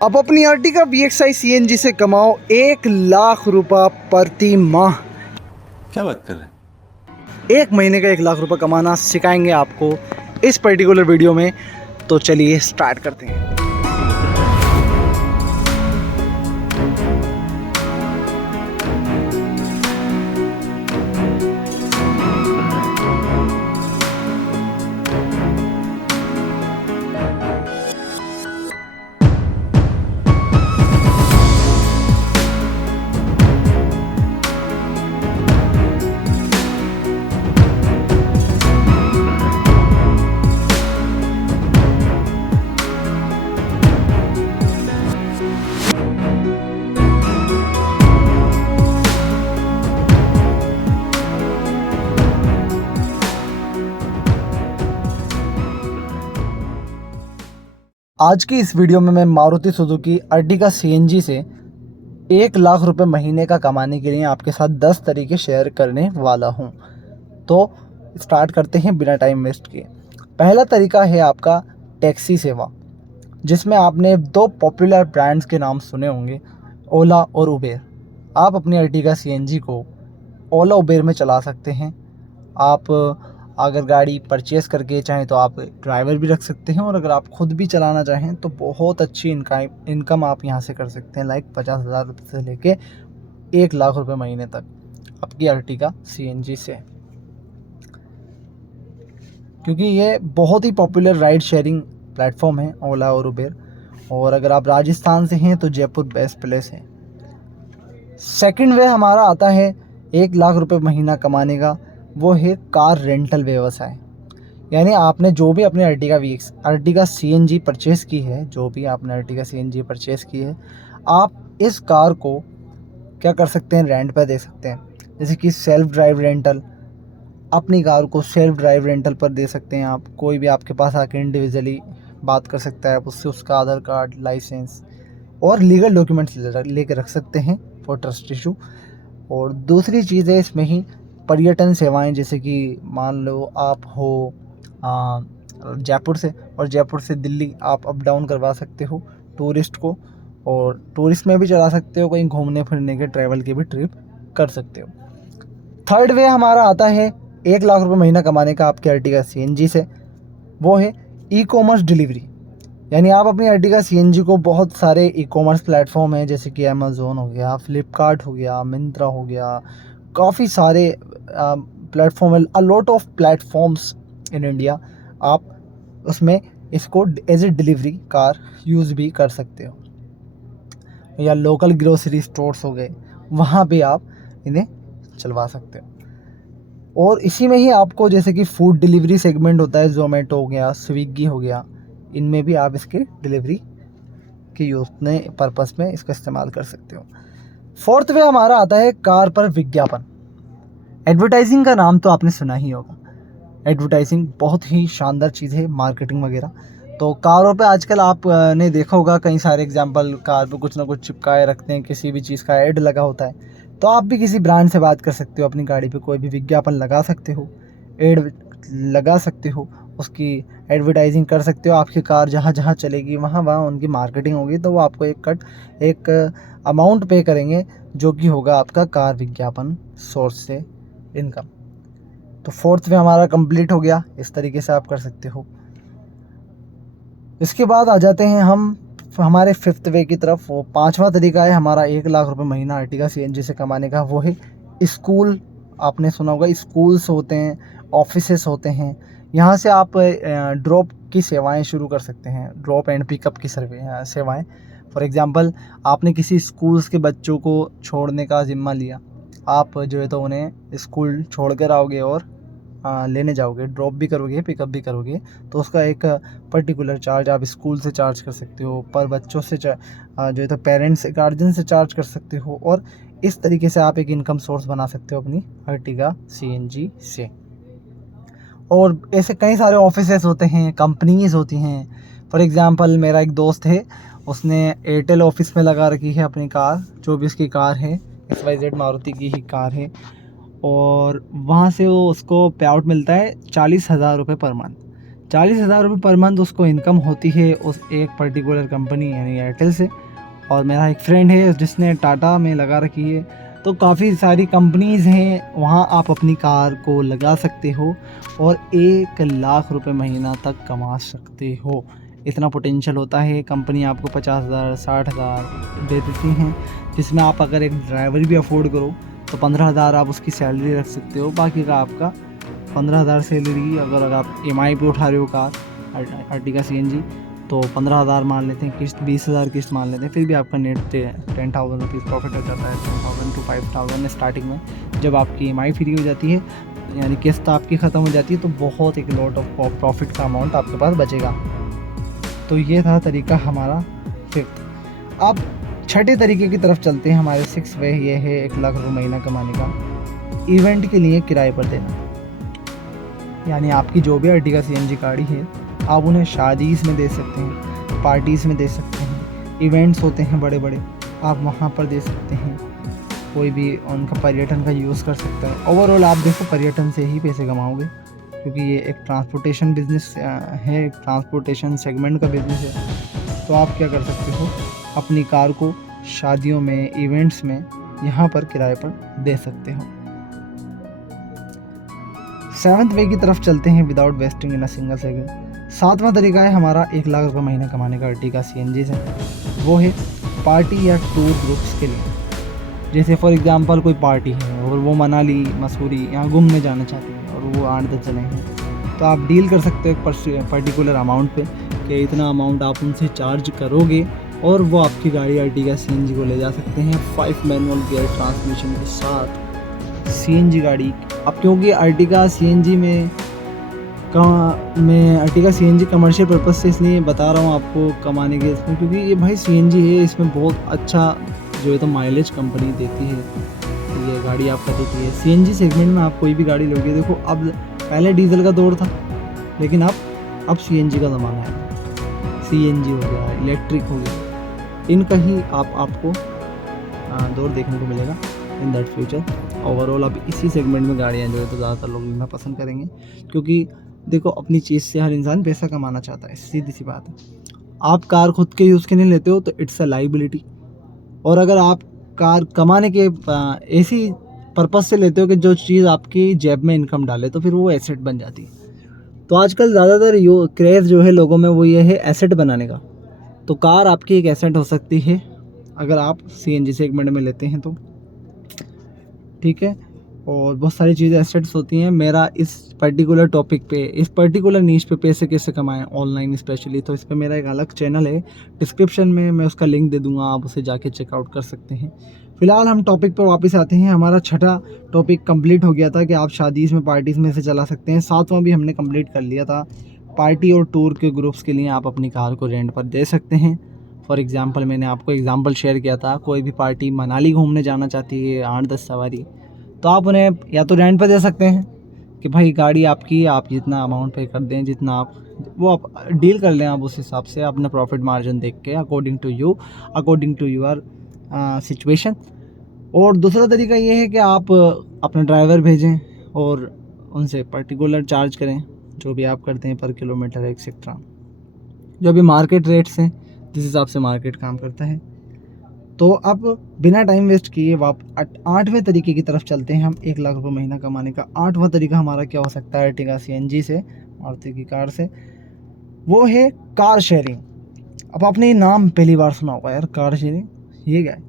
आप अपनी Ertiga VXI CNG से कमाओ 1 लाख रुपये प्रति माह। क्या बात कर रहे हैं? एक महीने का 1 लाख रुपये कमाना सिखाएंगे आपको इस पर्टिकुलर वीडियो में। तो चलिए स्टार्ट करते हैं। आज की इस वीडियो में मैं मारुति सुजुकी अर्टिगा CNG से 1 लाख रुपए महीने का कमाने के लिए आपके साथ 10 तरीके शेयर करने वाला हूं। तो स्टार्ट करते हैं बिना टाइम वेस्ट किए। पहला तरीका है आपका टैक्सी सेवा, जिसमें आपने 2 पॉपुलर ब्रांड्स के नाम सुने होंगे, ओला और उबेर। आप अपनी अर्टिगा CNG को ओला उबेर में चला सकते हैं। आप अगर गाड़ी परचेज़ करके चाहें तो आप ड्राइवर भी रख सकते हैं, और अगर आप खुद भी चलाना चाहें तो बहुत अच्छी इनकम आप यहां से कर सकते हैं। लाइक 50,000 रुपये से लेके 1 लाख रुपये महीने तक आपकी अर्टिगा CNG से, क्योंकि ये बहुत ही पॉपुलर राइड शेयरिंग प्लेटफॉर्म है ओला और उबेर। और अगर आप राजस्थान से हैं तो जयपुर बेस्ट प्लेस है। सेकंड वे हमारा आता है 1 लाख रुपये महीना कमाने का, वो है कार रेंटल व्यवसाय। यानी आपने जो भी अपनी अर्टिगा CNG परचेज़ की है, जो भी आपने अर्टिगा CNG परचेज़ की है, आप इस कार को क्या कर सकते हैं, रेंट पर दे सकते हैं। जैसे कि सेल्फ ड्राइव रेंटल, अपनी कार को सेल्फ ड्राइव रेंटल पर दे सकते हैं आप। कोई भी आपके पास आके इंडिविजुअली बात कर सकता है, उससे उसका आधार कार्ड, लाइसेंस और लीगल डॉक्यूमेंट्स लेके रख सकते हैं फॉर ट्रस्ट इशू। और दूसरी चीज़ है इसमें ही पर्यटन सेवाएं, जैसे कि मान लो आप हो जयपुर से, और जयपुर से दिल्ली आप अप डाउन करवा सकते हो टूरिस्ट को, और टूरिस्ट में भी चला सकते हो, कहीं घूमने फिरने के ट्रैवल की भी ट्रिप कर सकते हो। थर्ड वे हमारा आता है 1 लाख रुपये महीना कमाने का आपके अर्टिगा CNG से, वो है ई-कॉमर्स डिलीवरी। यानी आप अपनी अर्टिगा CNG को बहुत सारे ई-कॉमर्स प्लेटफॉर्म हैं, जैसे कि अमेज़ोन हो गया, फ्लिपकार्ट हो गया, मिंत्रा हो गया, काफ़ी सारे प्लेटफॉर्म है, a lot of platforms in India. आप उसमें इसको as a delivery car use भी कर सकते हो, या लोकल ग्रोसरी स्टोर्स हो गए, वहाँ पे आप इन्हें चलवा सकते हो। और इसी में ही आपको जैसे कि फूड डिलीवरी सेगमेंट होता है, जोमेटो हो गया, स्विगी हो गया, इनमें भी आप इसके डिलीवरी के यूज़ पर्पस में इसका इस्तेमाल कर सकते हो। फोर्थ वे हमारा आता है कार पर विज्ञापन। एडवर्टाइजिंग का नाम तो आपने सुना ही होगा। एडवर्टाइजिंग बहुत ही शानदार चीज़ है, मार्केटिंग वगैरह। तो कारों पे आजकल आपने देखा होगा कई सारे एग्जांपल, कार पे कुछ ना कुछ चिपकाए रखते हैं, किसी भी चीज़ का ऐड लगा होता है। तो आप भी किसी ब्रांड से बात कर सकते हो, अपनी गाड़ी पे कोई भी विज्ञापन लगा सकते हो, ऐड लगा सकते हो, उसकी एडवर्टाइजिंग कर सकते हो। आपकी कार जहाँ जहाँ चलेगी वहाँ वहाँ उनकी मार्केटिंग होगी, तो वो आपको एक अमाउंट पे करेंगे, जो कि होगा आपका कार विज्ञापन सोर्स से इनकम। तो फोर्थ वे हमारा कंप्लीट हो गया, इस तरीके से आप कर सकते हो। इसके बाद आ जाते हैं हम हमारे फिफ्थ वे की तरफ। वो 5वां तरीका है हमारा 1 लाख रुपये महीना अर्टिगा CNG से कमाने का, वो है स्कूल। आपने सुना होगा, स्कूल्स होते हैं, ऑफिसेस होते हैं, यहाँ से आप ड्रॉप की सेवाएं शुरू कर सकते हैं, ड्रॉप एंड पिकअप की सेवाएं। फॉर एग्जांपल, आपने किसी स्कूल्स के बच्चों को छोड़ने का ज़िम्मा लिया, आप जो है तो उन्हें स्कूल छोड़ कर आओगे और लेने जाओगे, ड्रॉप भी करोगे, पिकअप भी करोगे, तो उसका एक पर्टिकुलर चार्ज आप स्कूल से चार्ज कर सकते हो, पर बच्चों से जो है तो पेरेंट्स गार्जियन से चार्ज कर सकते हो। और इस तरीके से आप एक इनकम सोर्स बना सकते हो अपनी अर्टिगा CNG से। और ऐसे कई सारे ऑफिसेस होते हैं, कंपनीज होती हैं। फॉर एग्ज़ाम्पल, मेरा एक दोस्त है, उसने एयरटेल ऑफिस में लगा रखी है अपनी कार, जो भी उसकी कार है, XYZ मारुति की ही कार है, और वहाँ से वो उसको पे आउट मिलता है 40,000 रुपये पर मंथ। 40,000 रुपये पर मंथ उसको इनकम होती है उस एक पर्टिकुलर कंपनी यानी एयरटेल से। और मेरा एक फ्रेंड है जिसने टाटा में लगा रखी है। तो काफ़ी सारी कंपनीज़ हैं, वहाँ आप अपनी कार को लगा सकते हो और 1 लाख रुपए महीना तक कमा सकते हो। इतना पोटेंशियल होता है। कंपनी आपको 50,000 60,000 दे देती हैं, जिसमें आप अगर एक ड्राइवर भी अफोर्ड करो तो 15,000 आप उसकी सैलरी रख सकते हो। बाकी का आपका 15,000 सैलरी, अगर आप EMI पे उठा रहे हो कार अर्टिगा CNG तो 15,000 मान लेते हैं, किस्त 20,000 किस्त मान लेते हैं, फिर भी आपका नेट 10,000 रुपीज़ प्रॉफिट हो जाता है। 10,000 to 5,000 स्टार्टिंग में जब आपकी EMI फ्री हो जाती है यानी किस्त आपकी ख़त्म हो जाती है तो बहुत एक लॉट ऑफ प्रॉफिट का अमाउंट आपके पास बचेगा। तो ये था तरीका हमारा 5th। अब 6ठे तरीके की तरफ चलते हैं। हमारे 6th वे ये है 1 लाख रुपये महीना कमाने का, इवेंट के लिए किराए पर देना। यानी आपकी जो भी अर्टिगा CNG गाड़ी है आप उन्हें शादीज़ में दे सकते हैं, पार्टीज़ में दे सकते हैं, इवेंट्स होते हैं बड़े बड़े आप वहाँ पर दे सकते हैं। कोई भी उनका पर्यटन का यूज़ कर सकता है। ओवरऑल आप देखो पर्यटन से ही पैसे कमाओगे, क्योंकि ये एक ट्रांसपोर्टेशन बिजनेस है, ट्रांसपोर्टेशन सेगमेंट का बिजनेस है। तो आप क्या कर सकते हो, अपनी कार को शादियों में, इवेंट्स में यहाँ पर किराए पर दे सकते हो। 7th वे की तरफ चलते हैं, without wasting in a single second. 7वां तरीका है हमारा 1 लाख रुपये महीना कमाने का अर्टिगा CNG से। वो है पार्टी या टूर ग्रुप्स के लिए। जैसे फॉर एग्जांपल कोई पार्टी है और वो मनाली, मसूरी यहाँ घूमने जाना चाहती है और वो 8-10 जने हैं, तो आप डील कर सकते हो एक पर्टिकुलर अमाउंट पे कि इतना अमाउंट आप उनसे चार्ज करोगे और वो आपकी गाड़ी अर्टिगा CNG को ले जा सकते हैं 5 मैनुअल गियर ट्रांसमिशन के साथ। CNG गाड़ी अब क्योंकि अर्टिगा CNG में मैं अर्टिगा CNG कमर्शियल पर्पज़ से इसलिए बता रहा हूँ आपको कमाने के इसमें, क्योंकि ये भाई CNG है, इसमें बहुत अच्छा जो है तो माइलेज कंपनी देती है, ये गाड़ी आपका देती है। CNG सेगमेंट में आप कोई भी गाड़ी लोगे, देखो अब पहले डीजल का दौर था लेकिन अब CNG का ज़माना है। CNG हो गया, इलेक्ट्रिक हो गया, इनका ही आपको दौर देखने को मिलेगा इन दैट फ्यूचर। ओवरऑल अब इसी सेगमेंट में गाड़ियाँ जो है तो ज़्यादातर लोग लेना पसंद करेंगे, क्योंकि देखो अपनी चीज़ से हर इंसान पैसा कमाना चाहता है, सीधी सी बात है। आप कार खुद के यूज़ के लिए लेते हो तो इट्स अ लाइबिलिटी, और अगर आप कार कमाने के ऐसी पर्पज़ से लेते हो कि जो चीज़ आपकी जेब में इनकम डाले तो फिर वो एसेट बन जाती है। तो आजकल ज़्यादातर क्रेज़ जो है लोगों में वो ये है एसेट बनाने का। तो कार आपकी एक एसेट हो सकती है अगर आप CNG सेगमेंट में लेते हैं तो, ठीक है। और बहुत सारी चीज़ें एसेट्स होती हैं। मेरा इस पर्टिकुलर टॉपिक पे, इस पर्टिकुलर नीश पे पैसे कैसे कमाएं ऑनलाइन स्पेशली, तो इस पे मेरा एक अलग चैनल है, डिस्क्रिप्शन में मैं उसका लिंक दे दूंगा, आप उसे जाके चेकआउट कर सकते हैं। फ़िलहाल हम टॉपिक पर वापस आते हैं। हमारा 6ठा टॉपिक कंप्लीट हो गया था कि आप शादीज़ में, पार्टीज़ में इसे चला सकते हैं। 7वां भी हमने कंप्लीट कर लिया था, पार्टी और टूर के ग्रुप्स के लिए आप अपनी कार को रेंट पर दे सकते हैं। फॉर एग्ज़ाम्पल मैंने आपको एग्ज़ाम्पल शेयर किया था, कोई भी पार्टी मनाली घूमने जाना चाहती है 8-10 सवारी, तो आप उन्हें या तो रेंट पर दे सकते हैं कि भाई गाड़ी आपकी, आप जितना अमाउंट पे कर दें, जितना आप डील कर लें, आप उस हिसाब से अपना प्रॉफिट मार्जिन देख के अकॉर्डिंग टू योर सिचुएशन। और दूसरा तरीका ये है कि आप अपना ड्राइवर भेजें और उनसे पर्टिकुलर चार्ज करें, जो भी आप करते हैं पर किलोमीटर एक्सेट्रा, जो भी मार्केट रेट्स हैं जिस हिसाब से मार्केट काम करता है। तो अब बिना टाइम वेस्ट किए आप 8वें तरीके की तरफ चलते हैं हम 1 लाख रुपये महीना कमाने का। 8वां तरीका हमारा क्या हो सकता है अर्टिगा CNG से, मारुति की कार से, वो है कार शेयरिंग। अब आपने ये नाम पहली बार सुना होगा यार, कार शेयरिंग, ये क्या है?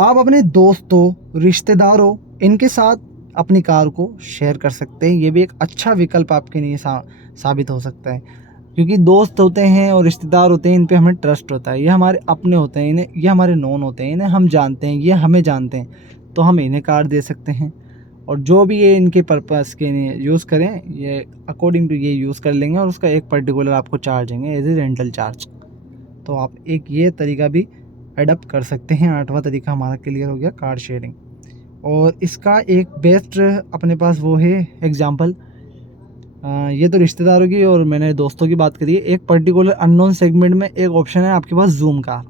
आप अपने दोस्तों, रिश्तेदारों, इनके साथ अपनी कार को शेयर कर सकते हैं। ये भी एक अच्छा विकल्प आपके लिए साबित हो सकता है, क्योंकि दोस्त होते हैं और रिश्तेदार होते हैं, इन पे हमें ट्रस्ट होता है, ये हमारे अपने होते हैं, इन्हें, ये हमारे नोन होते हैं, इन्हें हम जानते हैं, ये हमें जानते हैं, तो हम इन्हें कार दे सकते हैं। और जो भी ये इनके पर्पज़ के लिए यूज़ करें, ये अकॉर्डिंग टू ये यूज़ कर लेंगे और उसका एक पर्टिकुलर आपको चार्ज देंगे एज ए रेंटल चार्ज। तो आप एक ये तरीका भी एडप्ट कर सकते हैं। 8वां तरीका हमारा क्लियर हो गया, कार शेयरिंग। और इसका एक बेस्ट अपने पास वो है एग्ज़ाम्पल, ये तो रिश्तेदारों की और मैंने दोस्तों की बात करी है। एक पर्टिकुलर अननोन सेगमेंट में एक ऑप्शन है आपके पास, जूम कार।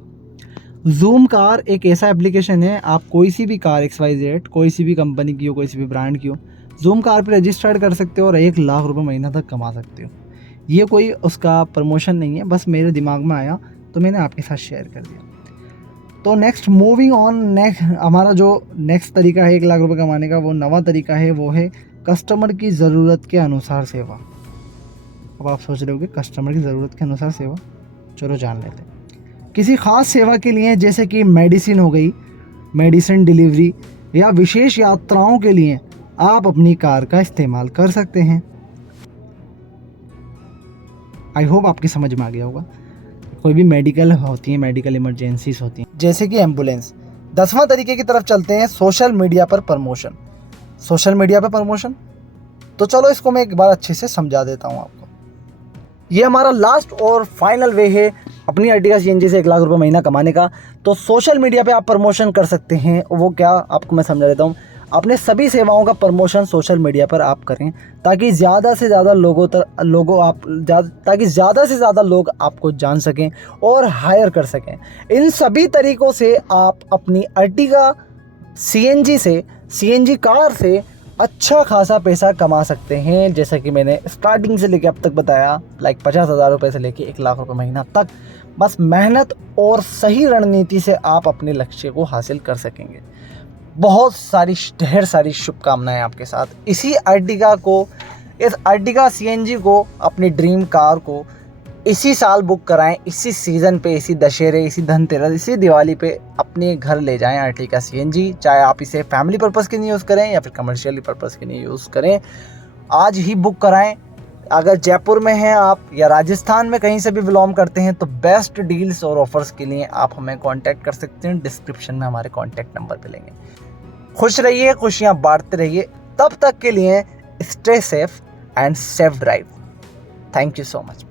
जूम कार एक ऐसा एप्लीकेशन है, आप कोई सी भी कार XYZ, कोई सी भी कंपनी की हो, कोई सी भी ब्रांड की हो, जूम कार पर रजिस्टर्ड कर सकते हो और 1 लाख रुपये महीना तक कमा सकते हो। ये कोई उसका प्रमोशन नहीं है, बस मेरे दिमाग में आया तो मैंने आपके साथ शेयर कर दिया। तो नेक्स्ट मूविंग ऑन, नेक्स्ट हमारा जो नेक्स्ट तरीका है 1 लाख रुपए कमाने का, वो नवा तरीका है, वो है कस्टमर की ज़रूरत के अनुसार सेवा। अब आप सोच रहे हो कि कस्टमर की ज़रूरत के अनुसार सेवा, चलो जान लेते हैं। किसी ख़ास सेवा के लिए, जैसे कि मेडिसिन हो गई, मेडिसिन डिलीवरी, या विशेष यात्राओं के लिए आप अपनी कार का इस्तेमाल कर सकते हैं। आई होप आपकी समझ में आ गया होगा। कोई भी मेडिकल होती है, मेडिकल इमरजेंसीज होती हैं, जैसे कि एम्बुलेंस। 10वां तरीके की तरफ चलते हैं, सोशल मीडिया पर प्रमोशन। सोशल मीडिया पर प्रमोशन, तो चलो इसको मैं एक बार अच्छे से समझा देता हूँ आपको। ये हमारा लास्ट और फाइनल वे है अपनी अर्टिगा सीएनजी से 1 लाख रुपए महीना कमाने का। तो सोशल मीडिया पे आप प्रमोशन कर सकते हैं। वो क्या, आपको मैं समझा देता हूँ। अपने सभी सेवाओं का प्रमोशन सोशल मीडिया पर आप करें, ताकि ज़्यादा से ज़्यादा ताकि ज़्यादा से ज़्यादा लोग आपको जान सकें और हायर कर सकें। इन सभी तरीक़ों से आप अपनी अर्टिगा सीएनजी कार से अच्छा खासा पैसा कमा सकते हैं। जैसा कि मैंने स्टार्टिंग से लेके अब तक बताया, लाइक 50,000 रुपये से लेके 1 लाख रुपये महीना तक। बस मेहनत और सही रणनीति से आप अपने लक्ष्य को हासिल कर सकेंगे। बहुत सारी ढेर सारी शुभकामनाएं आपके साथ। इस अर्टिगा सीएनजी को, अपनी ड्रीम कार को इसी साल बुक कराएं, इसी सीज़न पे, इसी दशहरे, इसी धनतेरस, इसी दिवाली पे अपने घर ले जाएं अर्टिगा सीएनजी। चाहे आप इसे फैमिली पर्पस के लिए यूज़ करें या फिर कमर्शियल पर्पस के लिए यूज़ करें, आज ही बुक कराएं। अगर जयपुर में हैं आप या राजस्थान में कहीं से भी बिलोंग करते हैं, तो बेस्ट डील्स और ऑफर्स के लिए आप हमें कांटेक्ट कर सकते हैं। डिस्क्रिप्शन में हमारे कांटेक्ट नंबर मिलेंगे। खुश रहिए, खुशियाँ बांटते रहिए। तब तक के लिए stay safe and safe drive. Thank you so much.